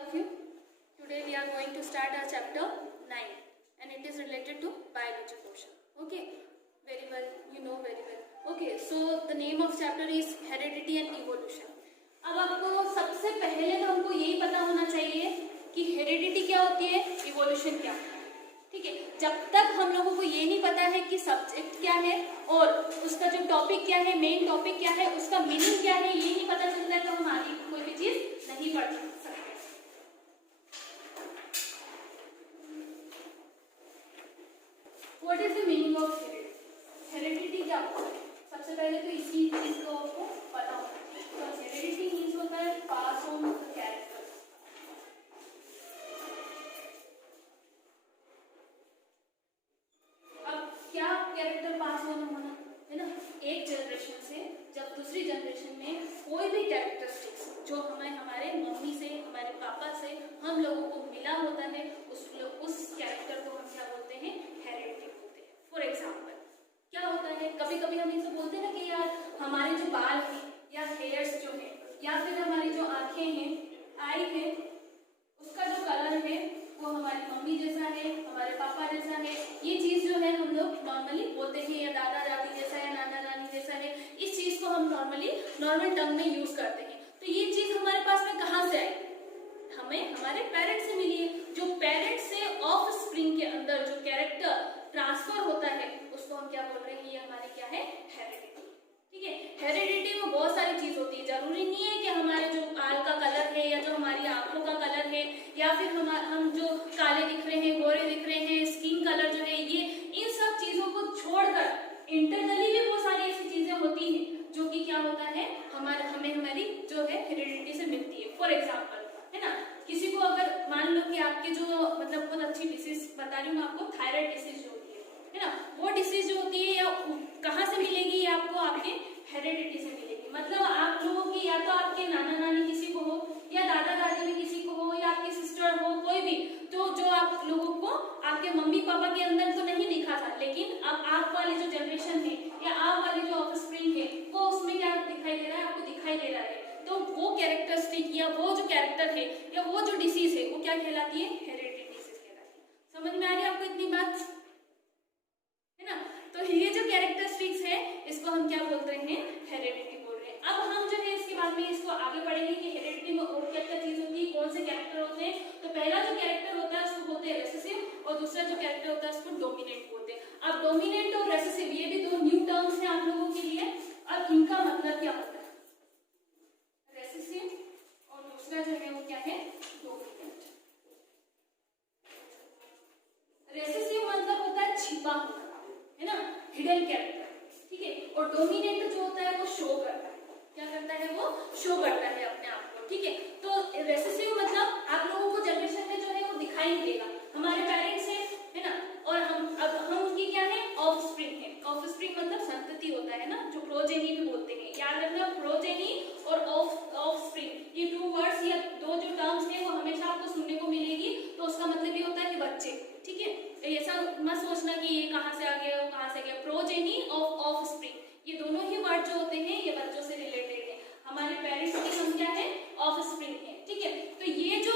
of you. Today we are going to start our chapter 9 and it is related to biology portion. Okay, very well, you know very well. Okay, so the name of chapter is heredity and evolution. अब आपको सबसे पहले तो हमको यही पता होना चाहिए कि हेरिडिटी क्या होती है, इवोल्यूशन क्या होता है. ठीक है, जब तक हम लोगों को ये नहीं पता है कि सब्जेक्ट क्या है और उसका जो टॉपिक क्या है, मेन टॉपिक क्या है, उसका मीनिंग क्या है, ये नहीं पता चलता है तो हम आगे कोई भी चीज नहीं पढ़ सकते. What is the meaning of heredity? Heredity क्या होता है? सबसे पहले तो इसी चीज को आपको पता होना चाहिए. तो हेरिडिटी मीन्स होता है पास ऑन कैरेक्टर. कैरेक्टर पास होना है ना, एक जनरेशन से जब दूसरी जनरेशन में कोई भी कैरेक्टरिस्टिक्स जो हमें हमारे मम्मी से, हमारे पापा से हम लोगों को मिला होता है, उस कैरेक्टर को हम क्या बोलते हैं, हेरिडिटी बोलते हैं. फॉर एग्जाम्पल क्या होता है, कभी कभी हम इसे बोलते हैं ना कि यार हमारे जो बाल हैं या हेयर्स जो है या फिर हमारी जो आंखें हैं, आई है, उसका जो कलर है वो हमारी मम्मी जैसा है, हमारे पापा जैसा है. ये चीज जो है हम लोग नॉर्मली बोलते हैं या दादा दादी जैसा है, नाना नानी जैसा है. इस चीज को हम नॉर्मल टर्म में यूज करते हैं. तो ये चीज हमारे पास में कहाँ से आई? हमें हमारे पेरेंट्स से मिली है. जो पेरेंट्स से ऑफ स्प्रिंग के अंदर जो कैरेक्टर ट्रांसफर होता है उसको हम क्या बोल रहे हैं, ये हमारे क्या है, हेरिडिटी. ठीक है, हेरिडिटी में बहुत सारी चीज होती है. जरूरी नहीं है कि हमारे जो बाल का कलर है या जो हमारी आंखों का कलर है या फिर हम जो काले दिख रहे हैं, गोरे दिख रहे हैं, स्किन कलर जो है, ये इन सब चीजों को छोड़कर इंटरनली भी बहुत सारी ऐसी चीजें होती हैं जो कि क्या होता है, हमारी जो है हेरिडिटी से मिलती है. फॉर एग्जाम्पल है ना, किसी को अगर मान लो कि आपके जो मतलब बहुत अच्छी डिसीज बता रही हूँ आपको, थायराइड डिसीज जो होती है ना, वो डिसीज जो होती है या कहाँ से मिलेगी, या आपको आपके हेरिडिटी से मिलेगी. मतलब आप लोगों की या तो आपके नाना नानी किसी को हो या दादा दादी में किसी को हो या आपकी सिस्टर हो, कोई भी, तो जो आप लोगों को आपके मम्मी पापा के अंदर तो नहीं दिखा था, लेकिन अब आप वाली जो जनरेशन है या आप वाली जो ऑफस्प्रिंग है वो उसमें क्या दिखाई दे रहा है, आपको दिखाई दे रहा है. तो वो कैरेक्टरिस्टिक या वो जो कैरेक्टर है या वो जो डिसीज है वो क्या कहलाती है, हेरिडिटी डिसीज कहलाती है. समझ में आ रही है आपको इतनी बात, है ना? तो ये जो कैरेक्टरिस्टिक्स है इसको हम क्या बोलते हैं, हेरिडिटी बोल रहे हैं. अब हम जो है इसके बाद में इसको आगे बढ़ेंगे कि हेरिडिटी में और क्या क्या चीज होती है, कौन से कैरेक्टर होते हैं. तो पहला जो कैरेक्टर होता है उसको बोलते हैं रेसेसिव और दूसरा जो कैरेक्टर होता है उसको डोमिनेंट बोलते हैं. अब डोमिनेंट और रेसेसिव ये भी दो न्यू टर्म्स हैं आप लोगों के लिए. अब इनका मतलब क्या होता है, रेसेसिव और दूसरा जो है वो क्या है, डोमिनेंट. रेसेसिव मतलब होता है छिपा हुआ, है ना, हिडन कैरेक्टर. ठीक है, और डोमिनेंट जो होता है वो शो करता है. क्या करता है, वो शो करता है अपने आप को. ठीक है, तो रेसेसिव मतलब आप लोगों को जनरेशन में जो है वो दिखाई नहीं देगा. हमारे पेरेंट्स है ना, और हम उनकी क्या है, ऑफस्प्रिंग है. ऑफस्प्रिंग मतलब संतति होता है ना, जो प्रोजेनी भी बोलते हैं. याद रखना, प्रोजेनी और ऑफस्प्रिंग ये टू वर्ड्स या दो जो टर्म्स है वो हमेशा आपको सुनने को मिलेगी. तो उसका मतलब ये होता है कि बच्चे. ठीक है, ऐसा मत सोचना कि ये कहाँ से आ गया, वो कहाँ से गया. प्रोजेनी और ऑफस्प्रिंग ये दोनों ही वर्ड जो होते हैं ये बच्चों से रिलेटेड है. हमारे पेरेंट्स की हम क्या है, ऑफस्प्रिंग है. ठीक है, तो ये जो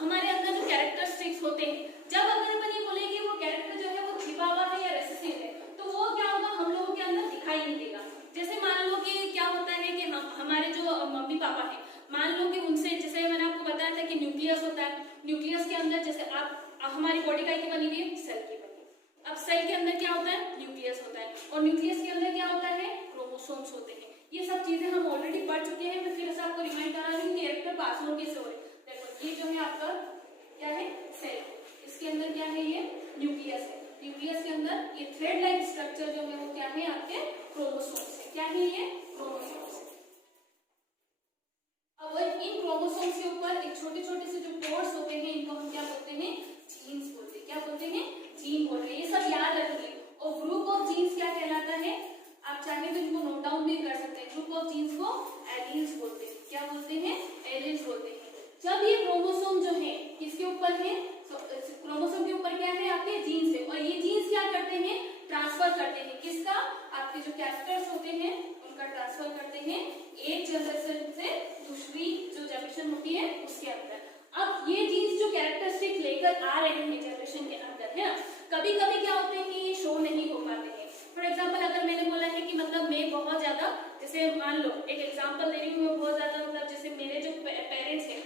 हमारे अंदर जो कैरेक्टरिस्टिक्स होते हैं, जब अगर अपन ये बोलेंगे वो कैरेक्टर जो है वो छिपा हुआ है या रेसेसिव है, तो वो क्या होगा, हम लोगों के अंदर दिखाई नहीं देगा. जैसे मान लो कि क्या होता है कि हमारे जो मम्मी पापा है, मान लो कि उनसे, जैसे मैंने आपको बताया था कि न्यूक्लियस होता है. न्यूक्लियस के अंदर जैसे आप हमारी बॉडी का की बनी हुई है, सेल की बनी. अब सेल के अंदर क्या होता है, न्यूक्लियस होता है, और न्यूक्लियस के अंदर क्या होता है, क्रोमोसोम्स होते हैं. ये सब चीजें हम ऑलरेडी पढ़ चुके हैं. मैं फिर से आपको रिमाइंड करा रही हूँ, कैरेक्टर पास ऑन कैसे हो रहे. देखो ये जो है आपका क्या है, सेल. इसके अंदर क्या है, ये न्यूक्लियस है. न्यूक्लियस के अंदर ये थ्रेड लाइक स्ट्रक्चर जो है वो क्या है, आपके क्रोमोसोम्स है. क्या है ये, क्रोमोसोम्स. अब इन क्रोमोसोम्स के ऊपर एक छोटे छोटे से जो पोर्स होते हैं इनको हम क्या बोलते हैं, जीन्स बोलते हैं. क्या बोलते हैं, जीन बोलते हैं. ये सब याद रखिए. और ग्रुप ऑफ जीन्स क्या कहलाता है, आप चाहे तो इनको नोट डाउन भी कर सकते हैं. ग्रुप ऑफ जीन्स को एलील्स बोलते हैं. क्या बोलते हैं, एलील्स बोलते हैं. जब ये क्रोमोसोम जो है किसके ऊपर है, क्रोमोसोम के ऊपर क्या है, आपके जीन्स है. और ये जीन्स क्या करते हैं, ट्रांसफर करते हैं. किसका, आपके जो कैरेक्टर्स होते हैं उनका ट्रांसफर करते हैं एक जनरेशन से दूसरी जो जनरेशन होती है उसके अंदर. अब ये जीन्स जो कैरेक्टरिस्टिक लेकर आ रहे हैं जनरेशन के अंदर, है ना, कभी कभी क्या होते हैं कि ये शो नहीं हो पाते हैं। फॉर एग्जाम्पल अगर मैंने बोला है कि मतलब मैं बहुत ज्यादा, जैसे मान लो एक एग्जाम्पल दे रही हूँ, मैं बहुत ज्यादा मतलब जैसे मेरे जो पेरेंट्स हैं,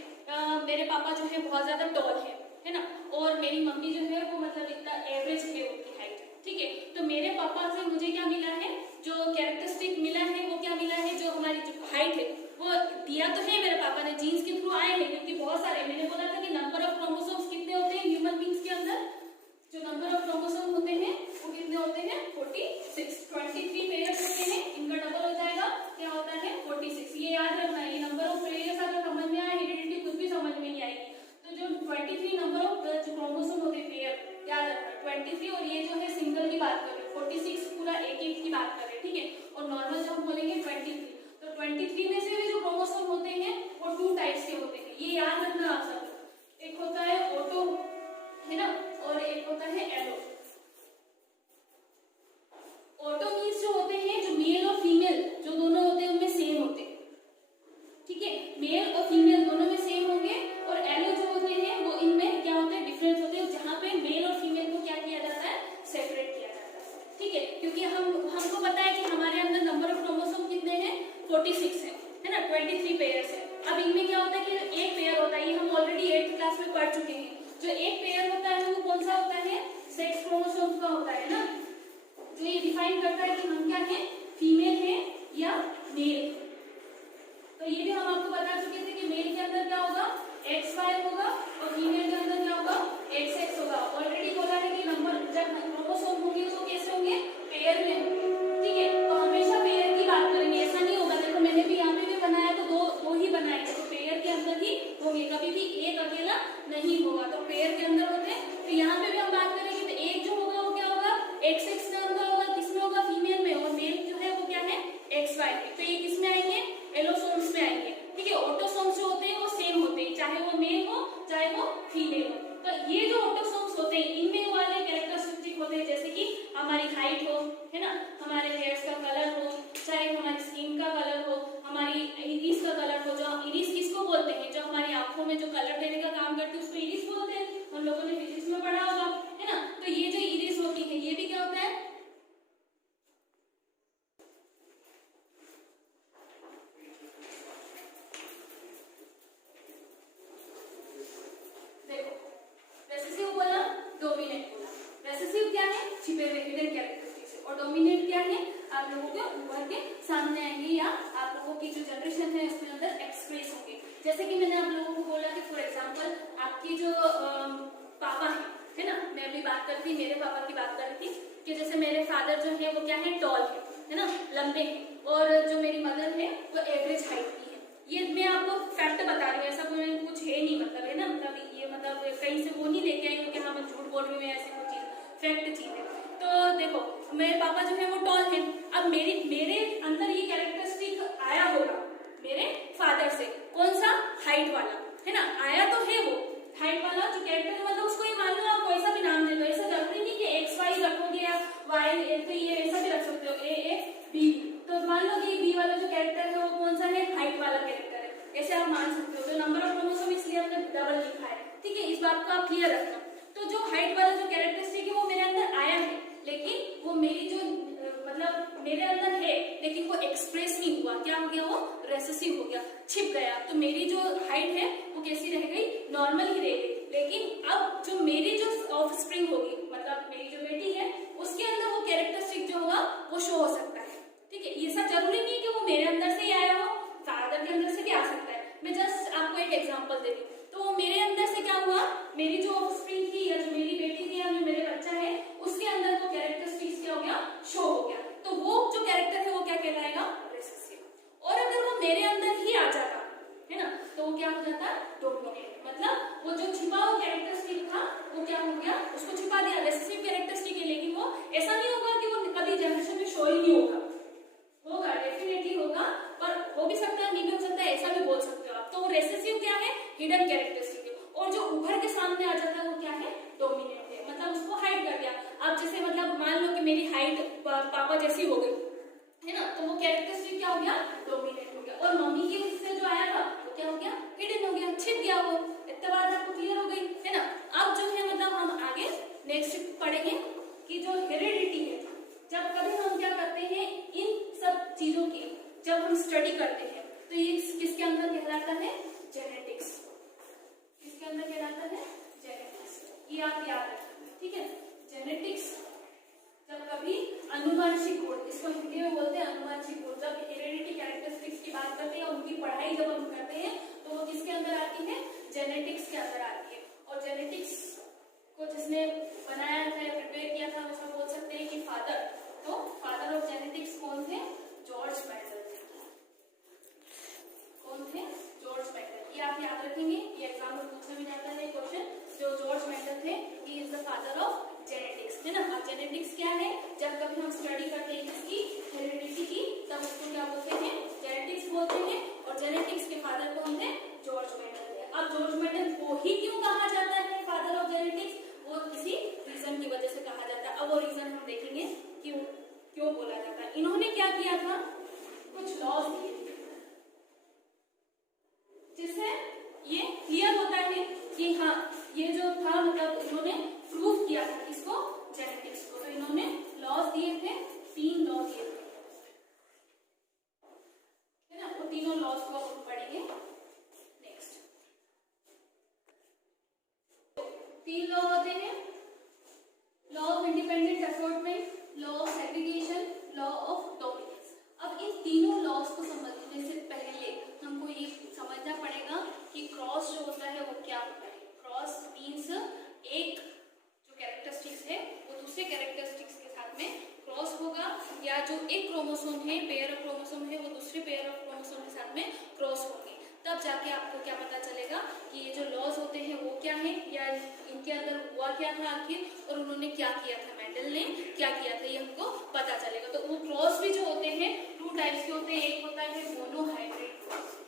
मेरे पापा जो है बहुत ज्यादा टॉल है ना, और मेरी मम्मी जो है वो मतलब इतना एवरेज है उनकी हाइट, ठीक है। तो मेरे पापा से मुझे क्या मिला है, जो कैरेक्टरिस्टिक मिला है वो क्या मिला है, जो हमारी जो हाइट है वो दिया तो है मेरे पापा ने, जीन्स के थ्रू आए हैं, क्योंकि बहुत सारे, मैंने बोला था कि नंबर ऑफ क्रोमोसोम्स कितने होते हैं ह्यूमन बींग्स के अंदर, जो नंबर ऑफ क्रोमोसोम होते हैं वो कितने होते हैं 46, 23 पेयर्स होते हैं, इनका डबल हो जाएगा, क्या होता है 46। ये याद रखना है, ये नंबर ऑफ पेयर्स अगर समझ में आए, हेरिडिटी कुछ भी समझ में नहीं आएगी। तो जो 23 नंबर ऑफ जो क्रोमोसोम होते हैं पेयर, याद रखना 23, और ये जो है सिंगल की बात कर रहे हैं 46, पूरा एक एक की बात कर रहे हैं, ठीक है। और नॉर्मल जब हम बोलेंगे 23, तो 23 में से भी जो क्रोमोसोम होते हैं वो 2 टाइप्स के होते हैं, ये याद रखना आप सब। एक होता है ऑटो, है ना, और एक होता है एलो। ऑटो मीन्स जो होते हैं, जो मेल और फीमेल जो दोनों होते हैं उनमें सेम होते हैं, ठीक है, मेल और फीमेल दोनों में सेम होंगे। और एलो जो होते हैं वो इनमें क्या होते हैं, डिफरेंस होते हैं, जहां पे मेल और फीमेल को क्या किया जाता है, सेपरेट किया जाता है, ठीक है। क्योंकि हमको पता है कि हमारे अंदर नंबर ऑफ क्रोमोसोम कितने हैं 46 है ना, 23 पेयर्स है। अब इनमें क्या होता है कि एक पेयर होता है, ये हम ऑलरेडी 8th क्लास में पढ़ चुके हैं। जो एक पेयर होता है वो कौन सा होता है, सेक्स क्रोमोसोम का होता है ना, जो ये डिफाइन करता है कि हम क्या है, फीमेल है या मेल। तो ये भी हम आपको बता चुके थे कि मेल के अंदर क्या होगा XY होगा, और फीमेल के अंदर क्या होगा XX होगा। ऑलरेडी बोला है कि नंबर जब क्रोमोसोम होंगे तो कैसे होंगे, पेयर में होंगे, ठीक है। तो हमेशा पेयर की बात करेंगे, ऐसा नहीं होगा, देखो मैंने भी यहाँ पे भी बनाया तो दो ही बनाए, तो पेयर के अंदर ही होंगे, कभी भी एक अकेला नहीं होगा, तो पेयर के अंदर होते हैं। तो यहाँ पे भी हम बात करेंगे तो एक जो होगा वो क्या होगा XX में होगा, किसमें होगा, फीमेल में, और मेल जो है वो क्या है XY में। तो ये किसमें आएंगे, एलोसोम्स में आएंगे, ठीक है। ऑटोसोम्स जो होते हैं वो सेम होते हैं, चाहे वो मेल हो चाहे वो फीमेल हो। तो ये जो ऑटोसोम्स होते हैं इनमें वाले कैरेक्टरिस्टिक होते हैं, जैसे कि हमारी हाइट हो, है ना, हमारे हेयर्स का कलर हो, चाहे हमारी स्किन का कलर हो, हमारी इरिस का कलर हो। जो इरिस किसको बोलते हैं, जो हमारी आंखों में जो कलर देने का काम करते हैं उसको इरिस बोलते हैं, हम लोगों ने फिजिक्स में पढ़ा होगा, है ना। तो ये जो इरिस होती है ये भी क्या होता है, रेसेसिव बोला, डोमिनेंट बोला। रेसेसिव क्या है, छिपे हुए हिडन कैरेक्टरिस्टिक्स है, और डोमिनेंट क्या है, आप लोगों के ऊपर के सामने आएंगे, या आप लोगों की जो जनरेशन है उसके अंदर एक्सप्रेस होंगे। जैसे कि मैंने आप लोगों को बोला कि फॉर एग्जांपल आपकी जो पापा है ना, मैं अभी बात करती मेरे पापा की बात कर रही थी कि जैसे मेरे फादर जो है वो क्या है, टॉल है ना, लंबे हैं, और जो मेरी मदर है वो एवरेज हाइट की है। ये मैं आपको फैक्ट बता रही हूँ, ऐसा कोई कुछ है नहीं, मतलब है ना, मतलब ये मतलब कहीं से वो नहीं लेके आई हूँ कि हाँ मैं झूठ बोल रही हूँ, ऐसी कोई चीज, फैक्ट चीज है। तो देखो मेरे पापा जो है वो टॉल है, अब मेरे अंदर ये कैरेक्टरिस्टिक आया होगा मेरे फादर से, कौन सा, हाइट वाला, है ना, आया तो है वो हाइट वाला जो कैरेक्टर, मतलब उसको ये मान लो आप कोई सा भी नाम दे दो, ऐसा जरूरी नहीं कि XY रखोगे या Y, तो ये ऐसा भी रख सकते हो AFB। तो मान लो कि B वाला जो कैरेक्टर है वो कौन सा है, हाइट वाला कैरेक्टर है, ऐसे आप मान सकते हो। तो नंबर ऑफ क्रोमोसोम इसलिए हमने डबल लिखा है, ठीक है, इस बात को आप क्लियर रखना। तो जो हाइट वाला जो कैरेक्टरिस्टिक है वो मेरे अंदर आया है, लेकिन वो मेरी जो मतलब मेरे अंदर है लेकिन वो एक्सप्रेस नहीं हुआ, क्या हो गया, वो रेसेसिव हो गया, छिप गया। तो मेरी जो हाइट है वो कैसी रह गई, नॉर्मल ही रह गई। लेकिन अब जो मेरी जो ऑफस्प्रिंग होगी, मतलब मेरी जो बेटी है उसके अंदर वो कैरेक्टरिस्टिक जो होगा वो शो हो सकता है, ठीक है। ये सब जरूरी नहीं कि वो मेरे अंदर से ही आया हो, फादर के अंदर से भी आ सकता है। मैं जस्ट आपको एक एग्जांपल दे रही हूँ। तो मेरे अंदर से क्या हुआ, मेरी जो ऑफस्प्रिंग थी या जो मेरी बेटी थी या जो मेरे बच्चा है उसके अंदर वो कैरेक्टरिस्टिक्स क्या हो गया, शो हो गया। तो वो जो कैरेक्टर है वो क्या कहलाएगा, रेसेसिव। और अगर वो मेरे अंदर ही आ जाता है ना तो वो क्या हो जाता, डोमिनेंट। मतलब वो जो छिपा हुआ कैरेक्टरिस्टिक था वो क्या हो गया, उसको छिपा दिया, रेसेसिव कैरेक्टरिस्टिक है, लेकिन वो ऐसा नहीं होगा कि वो कभी जनरेशन में शो ही नहीं होगा, होगा, डेफिनेटली होगा, पर हो भी सकता है, नहीं भी हो सकता है, ऐसा भी बोल सकते हो आप। तो रेसेसिव क्या है, हिडन कैरेक्टरिस्टिक है, और जो उभर के सामने आ जाता है वो क्या है, डोमिनेंट है, मतलब उसको हाइड कर दिया। अब जैसे मतलब मान लो कि मेरी हाइट पापा जैसी हो गई है ना, तो वो कैरेक्टरिस्टिक क्या हो गया, डोमिनेंट हो गया। और मम्मी के से जो आया था वो क्या हो गया, हिडन हो गया, छिप गया, वो इतना बार आपको हम स्टडी करते हैं तो ये किसके अंदर कहलाता है? जेनेटिक्स। किसके अंदर कहलाता है? जेनेटिक्स। ये आप याद रखें, ठीक है। जेनेटिक्स जब कभी अनुवांशिक गुण, इसको हिंदी में बोलते हैं अनुवांशिक गुण, जब हेरेडिटी कैरेक्टरिस्टिक्स की बात करते हैं, उनकी पढ़ाई जब हम करते हैं तो वो किसके अंदर आती है? जेनेटिक्स के अंदर आती है। और जेनेटिक्स को जिसने बनाया था या प्रिपेयर किया था उसको बोल सकते हैं कि फादर। तो फादर ऑफ जेनेटिक्स कौन थे? जॉर्ज मेंडल थे। कौन थे? George Mendel. ये आप याद रखेंगे, ये एग्जाम में पूछा भी जाता है क्वेश्चन। जो जॉर्ज मेंडल थे, he is the father of genetics, है ना। अब जेनेटिक्स क्या है? जब कभी हम स्टडी करते हैं किसकी? हेरिडिटी की, तब उसको क्या बोलते हैं? जेनेटिक्स बोलते हैं। और जेनेटिक्स के फादर कौन थे? जॉर्ज मेंडल थे। अब जॉर्ज मेंडल को ही क्यों कहा जाता है फादर ऑफ जेनेटिक्स? वो किसी रीजन की वजह से कहा जाता है। अब वो रीजन हम देखेंगे क्यों बोला जाता है। इन्होंने क्या किया था? कुछ लॉज दिए थे जिससे ये क्लियर होता है कि हाँ ये जो था मतलब इन्होंने प्रूव किया था इसको, जेनेटिक्स को। तो इन्होंने लॉज दिए थे, 3 लॉ दिए थे, है ना। वो तीनों लॉज को हम पढ़ेंगे नेक्स्ट। 3 लॉ होते हैं, law of independent assortment, law of segregation, law of dominance. अब इन तीनों लॉज को समझने से पहले हमको ये समझना पड़ेगा कि क्रॉस जो होता है वो क्या होता है। क्रॉस मीन्स एक जो कैरेक्टरिस्टिक्स है वो दूसरे कैरेक्टरिस्टिक्स के साथ में क्रॉस होगा, या जो एक क्रोमोसोम है, पेयर ऑफ क्रोमोसोम है, वो दूसरे पेयर ऑफ क्रोमोसोम के साथ में क्रॉस होंगे। तब जाके आपको क्या पता चलेगा कि ये जो लॉज होते हैं वो क्या है, या इनके अंदर हुआ क्या था आखिर, और उन्होंने क्या किया था, मेंडल ने क्या किया था, ये हमको पता चलेगा। तो वो क्रॉस भी जो होते हैं 2 टाइप्स के होते हैं। एक होता है मोनोहाइब्रिड क्रॉस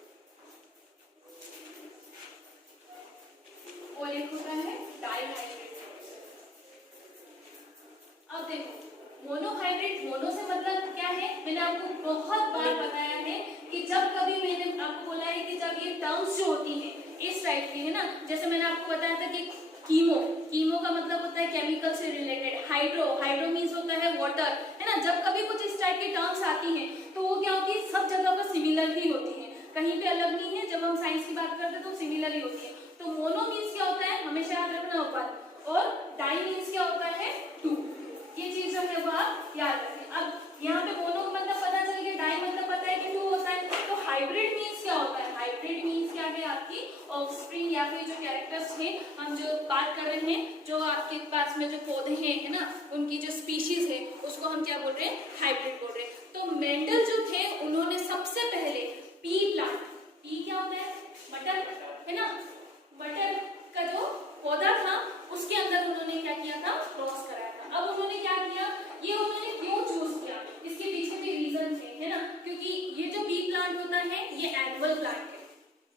और एक होता है डाइहाइब्रिड क्रॉस। अब देखो मोनोहाइब्रिड, मोनो से मतलब क्या है, मैंने आपको बहुत बार बताया है कि जब कभी मैंने आपको बोला है कि जब ये टर्म्स जो होती है इस टाइप की, है ना, जैसे मैंने आपको बताया था कि कीमो का मतलब होता है केमिकल से रिलेटेड, हाइड्रो मीन्स होता है वाटर, है ना। जब कभी कुछ इस टाइप की टर्म्स आती हैं तो वो क्या होती है, सब जगह पर सिमिलर ही होती है, कहीं पे अलग नहीं है। जब हम साइंस की बात करते हैं तो सिमिलर ही होती है। तो मोनो मीन्स क्या होता है, हमेशा याद रखना ऊपर, और डाई मीन्स क्या होता है 2। ये चीज जो है वो आप याद रखें। अब यहाँ पे मोनो मतलब पता चल गया, डाई मतलब पता है कि 2 होता है। तो हाइब्रिड मीन्स क्या होता है? हाइब्रिड मीन्स क्या है, आपकी ऑफस्प्रिंग या फिर जो कैरेक्टर्स है, हम जो बात कर रहे हैं, जो आपके पास में जो पौधे हैं, है ना, उनकी जो स्पीशीज है उसको हम क्या बोल रहे हैं? हाइब्रिड बोल रहे हैं। तो मेंडल जो थे उन्होंने सबसे पहले पी प्लांट, पी क्या होता है? मटर, है ना, मटर का जो पौधा था उसके अंदर उन्होंने क्या किया था? क्रॉस कराया था। अब उन्होंने क्या किया, ये उन्होंने क्यों चूज किया, इसके पीछे भी रीजन थे, है ना। क्योंकि ये जो पी प्लांट होता है ये एनुअल प्लांट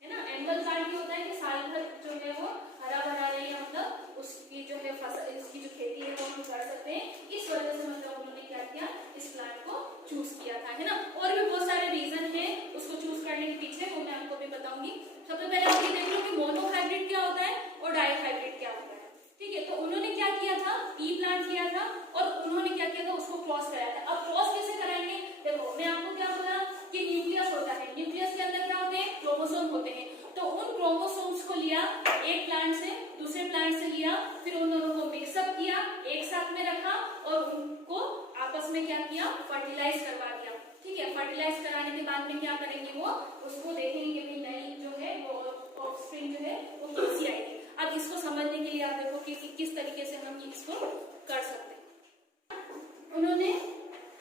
है ना। एनुअल प्लांट ये होता है कि साल भर जो है वो हरा भरा रहे, मतलब उसकी जो है फसल, इसकी जो खेती है वो हम कर सकते हैं। इस वजह से मतलब उन्होंने क्या किया, इस प्लांट को चूज किया था, है ना। और भी बहुत सारे रीजन है उसको चूज करने के पीछे, वो मैं आपको भी बताऊंगी। सबसे पहले आप ये देख लो कि मोनोहाइब्रिड क्या होता है और डाइहाइब्रिड क्या होता है, ठीक है। तो उन्होंने क्या किया था, पी प्लांट किया था और उन्होंने क्या किया था, उसको क्रॉस कराया था। अब क्रॉस कैसे कराएंगे, देखो मैं आपको क्या बोला कि न्यूक्लियस होता है, न्यूक्लियस के अंदर क्या होते हैं, क्रोमोसोम होते हैं। तो उन क्रोमोसोम्स को लिया एक प्लांट से, दूसरे प्लांट से लिया, फिर उन दोनों को मिक्सअप किया, एक साथ में रखा और उनको आपस में क्या किया, फर्टिलाइज करवा दिया, ठीक है। फर्टिलाइज कराने के बाद में क्या करेंगे, वो उसको देखेंगे कि नई जो है वो ऑफस्प्रिंग जो है वो कैसी आएगी। अब इसको समझने के लिए आप देखो कि किस तरीके से हम इसको कर सकते हैं। उन्होंने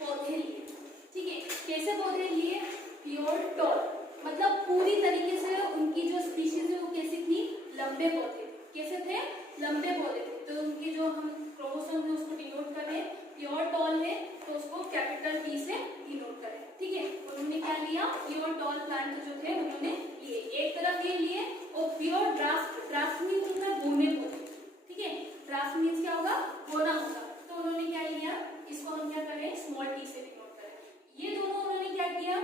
पौधे लिए, ठीक है। कैसे पौधे लिए, प्योर टॉल, मतलब पूरी तरीके से उनकी जो स्पीशीज है वो कैसी थी, लंबे पौधे। कैसे थे, लंबे पौधे थे। तो उनके जो हम क्रोमोसोम है उसको डिनोट कर रहे हैं, प्योर टॉल है तो उसको कैपिटल T से डिनोट करें, ठीक है। उन्होंने क्या लिया, प्योर टॉल प्लांट जो थे उन्होंने लिए, एक तरफ ये लिए। और प्योर ड्राफ्ट मीन्स होता है बोने पौधे, ठीक है। ड्राफ्ट मीन्स क्या होगा, बोना होगा। तो उन्होंने क्या लिया, इसको हम क्या करें, स्मॉल t से डिनोट करें। ये दोनों उन्होंने क्या किया,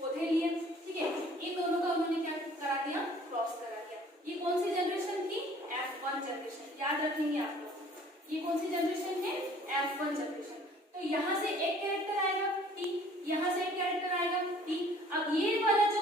पौधे लिए, ठीक है। इन दोनों का उन्होंने क्या करा दिया, क्रॉस करा दिया। ये कौन सी जनरेशन थी, F1 जनरेशन, याद रखेंगे आप लोग। ये कौन सी जनरेशन है, F1 जनरेशन। तो यहाँ से एक कैरेक्टर आएगा टी, यहाँ से एक कैरेक्टर आएगा टी। अब ये वाला जो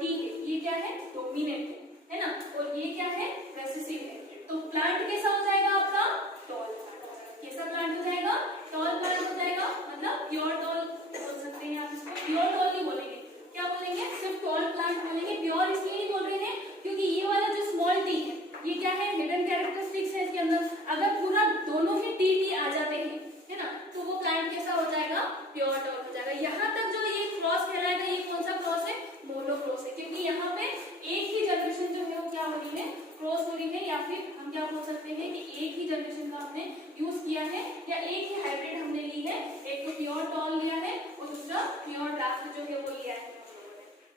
टी है ये क्या है, डोमिनेंट है ना, और ये क्या है, रेसेसिव है। तो प्लांट कैसा हो जाएगा आपका, टॉल प्लांट। कैसा प्लांट हो जाएगा, टॉल प्लांट हो जाएगा, मतलब प्योर टॉल बोल सकते हैं आप इसको। प्योर टॉल नहीं बोलेंगे, क्या बोलेंगे, सिर्फ टॉल प्लांट बोलेंगे। प्योर इसलिए नहीं बोल रहे हैं क्योंकि ये वाला जो स्मॉल टी है ये क्या है, हिडन कैरेक्टरिस्टिक्स है इसके अंदर। अगर पूरा दोनों ही टी आ जाते हैं, है ना, तो वो प्लांट कैसा हो जाएगा, प्योर टॉल हो जाएगा। यहाँ तक जो ये क्रॉस कहलाएगा, ये कौन सा क्रॉस है, मोनोक्रॉस है, क्योंकि यहाँ पे एक ही जनरेशन जो है वो क्या हो रही है, क्रॉस हो रही है। या फिर हम क्या बोल सकते हैं कि एक ही जनरेशन का हमने यूज किया है, या एक ही हाइब्रिड हमने ली है। एक तो प्योर टॉल लिया है और दूसरा प्योर ड्राफ्ट जो है वो लिया है।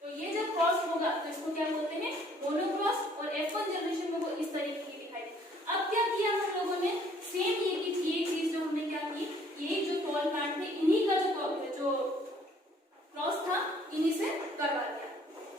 तो ये जब क्रॉस होगा तो इसको क्या बोलते हैं, मोनोक्रॉस। और F1 जनरेशन में वो इस तरीके की दिखाई दे। अब क्या किया हम लोगों ने, सेम ये चीज जो हमने क्या की, ये जो टॉल प्लांट थे इन्हीं का जो क्रॉस था इन्हीं से करवा दिया,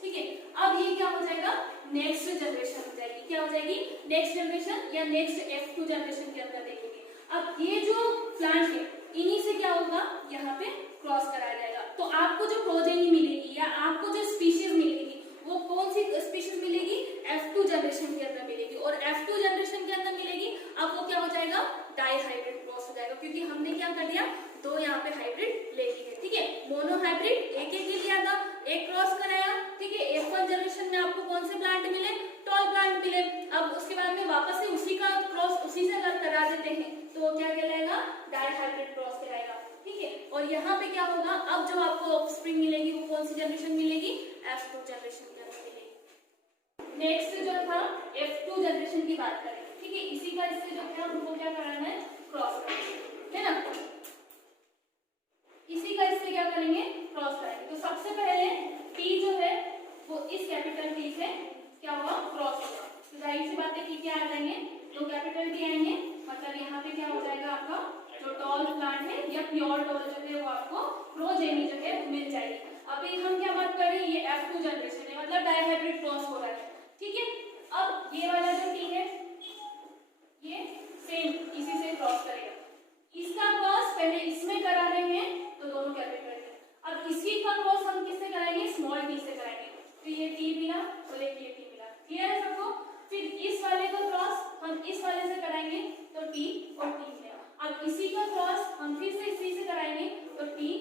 ठीक है। अब ये क्या हो जाएगा, नेक्स्ट जनरेशन हो जाएगी। क्या हो जाएगी, नेक्स्ट जनरेशन, या नेक्स्ट F2 जनरेशन के अंदर देखेंगे। अब ये जो प्लांट है इन्हीं से क्या होगा, यहाँ पे क्रॉस कराया जाएगा। तो आपको जो प्रोजेनी मिलेगी या आपको जो स्पीशीज मिलेगी वो कौन सी स्पीशीज मिलेगी, F2 जनरेशन के अंदर मिलेगी। और F2 जनरेशन के अंदर मिलेगी, अब वो क्या हो जाएगा, डाई हाइब्रिड क्रॉस हो जाएगा, क्योंकि हमने क्या कर दिया, दो यहाँ पे हाइब्रिड ले ली है, ठीक है। मोनो हाइब्रिड एक एक लिया था, एक क्रॉस कराया, ठीक है। F1 जनरेशन में आपको कौन से प्लांट मिले, टॉल प्लांट मिले। अब उसके बाद में वापस से उसी का क्रॉस उसी से अलग करा देते हैं, तो वो क्या कहलाएगा, डाई हाइब्रिड क्रॉस कहलाएगा, ठीक है। और यहाँ पे क्या होगा, अब जो आपको ऑफस्प्रिंग मिलेगी वो कौन सी जनरेशन मिलेगी, F2 जनरेशन के अंदर मिलेगी। नेक्स्ट जो था F2 जनरेशन की बात करें, ठीक है। इसी का इससे जो है हमको क्या कराना है, क्रॉस कराना है ना। इसी का इससे क्या करेंगे, क्रॉस करेंगे। तो सबसे पहले T जो है वो इस कैपिटल T से क्या हुआ, क्रॉस हुआ। तो जाहिर सी बात है कि क्या आ जाएंगे, दो कैपिटल T आएंगे, मतलब यहाँ पे क्या हो जाएगा, आपका जो टॉल प्लांट है या प्योर टॉल जो है वो आपको प्रोजेनी जो है मिल जाएगी। अभी हम क्या बात कर रहे हैं, ये F2 जनरेशन है, मतलब डाई हाइब्रिड क्रॉस हो रहा है, ठीक है। अब ये वाला जो T है ये सेम इसी से क्रॉस करेगा। इसका क्रॉस पहले इसमें करा रहे हैं तो दोनों कैपिटल है। अब इसी का क्रॉस हम किससे कराएंगे, स्मॉल टी से कराएंगे। तो ये T मिला और एक ये T मिला, क्लियर है सबको। फिर इस वाले का क्रॉस हम इस वाले से कराएंगे तो T और T मिलेगा। अब इसी का क्रॉस हम फिर से इसी से कराएंगे तो T,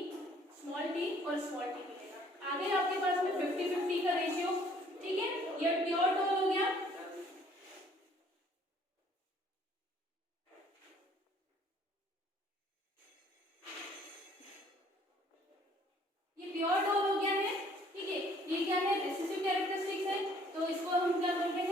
स्मॉल t और स्मॉल t मिलेगा। आगे आपके पास में 50-50 का रेशियो, ठीक है। ये प्योर टॉल हो गया, ये प्योर टॉल हो गया है, ठीक है। ये क्या है, रिसेसिव कैरेक्टरिस्टिक्स है, तो इसको हम क्या बोलेंगे,